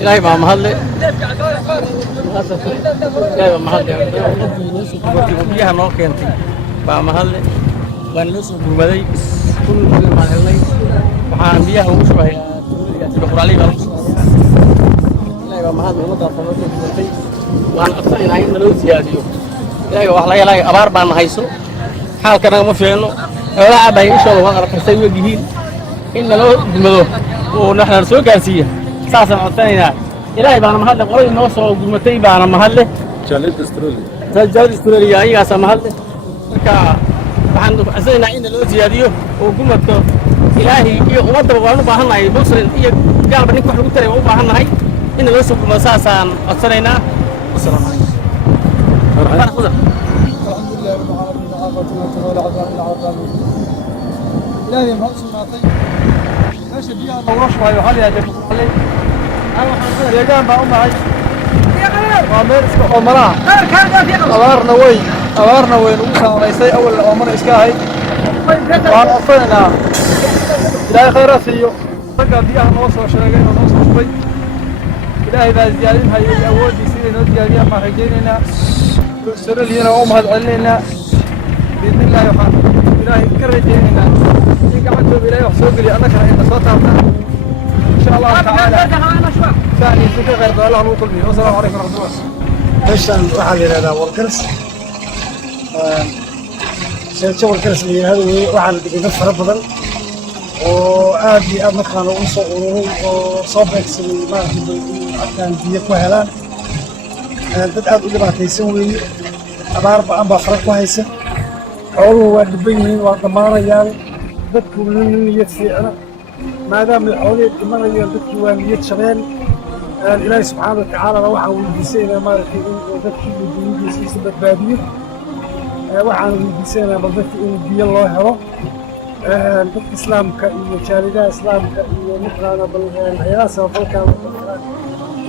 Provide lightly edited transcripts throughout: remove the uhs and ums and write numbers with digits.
إلهي بقى محل إلهي بقى محل بيها نوك أنت بقى محل ونلصق بمدي كل ما هلني وحان بيها وشو هي بقول عليه بقى إلهي بقى محل وضع فلوس وأنا أكثر إن عين لو زيادة إلهي وحلا إلهي أبار بان هيسو حال كنا ما فينه ولا عباي إن شاء الله وأنا بحسي وجهين إن لو دمدو ونحن نسوق كاسية ساسا عطينا إلهي بأنا محله قوي نوصل قمتي بأنا محله جالد استرالي جالد استرالي أي قاسا محله كا بحندو عزينا إن لو زياديو وقمته إلهي ومضى وأنا بحنا يبصر إيه قال بنيك واحد قلت له وبحنا هاي إن لو سوق مساسا عطينا والسلام عليكم. الحمد لله رب العالمين عافيتنا ولا عذاب العالمين. إلهي مهندس معطي ماشي بيها نورش وهاي وحالي هذا علي أنا وحنا يا جماعة بقوم معي وامر اسمه أمرا أمرنا وين وصل رئيسي أول أمر إسكاهي وأنا أصلنا إلهي خير فيه رجع بيها نوصل شرقين ونوصل شوي إلهي ذا زيادين هاي أول يصير نودي بيها ما حجينا سر اللي أنا أم هذا علينا بإذن الله يوحنا إلهي كرجينا قاعد إلهي وحسوق لي أنا كان صوتها إن شاء الله تعالى ثاني سكة غير الله نقول لي والسلام عليكم ورحمة الله. meeshaan waxaa la yidhahdaa warkaris sheegto warkaris la yidhahdo waxaa la dhigay dad fara badan oo aad iyo aad markaana ugu soo ururay oo soo beegsaday maaragtay halkaan biyo ku helaan dad aad u dhibaataysan weeye abaar ba'an baa fara ku haysa xooluhu waa dhiban yihiin waa dhammaanayaan dadku nin niyad fiicna maadaama xoolihii dhimanayaan dadkii waa niyad shabeen إلهي سبحانه وتعالى waxaan weydiisanaa maaragtay in dadkii diintiisa badbaadiyo waxaan weydiisanaa dadkii in biyo loo helo dadka islaamka iyo jaalidaha islaamka iyo midna bal hay'adaha samafalka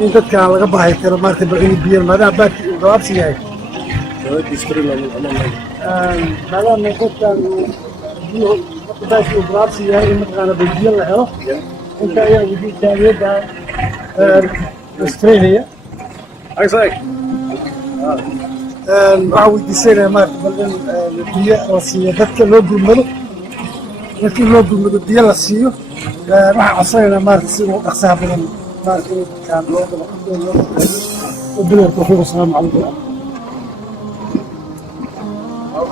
in dadka laga baahay karo maaragtay bal in biyo maadaama baadkii uu gabaabsi yahay maadaama dadkan biyo baadkii uu gabaabsi yahay in midna bal biyo la helo inta ayaa wujud jaaliyada Australia. Isaac. waxaa weydiisanaya maaragtay bal in biyo la siiyo dadka loo gurmado dadkii loo gurmado biyo la siiyo waxaan codsanaynaa maaragtay si ugu dhaqsaha badan maaragtay in dadkaan loo dabo bilaad tawfiiq wasalaamu calaykum. Oh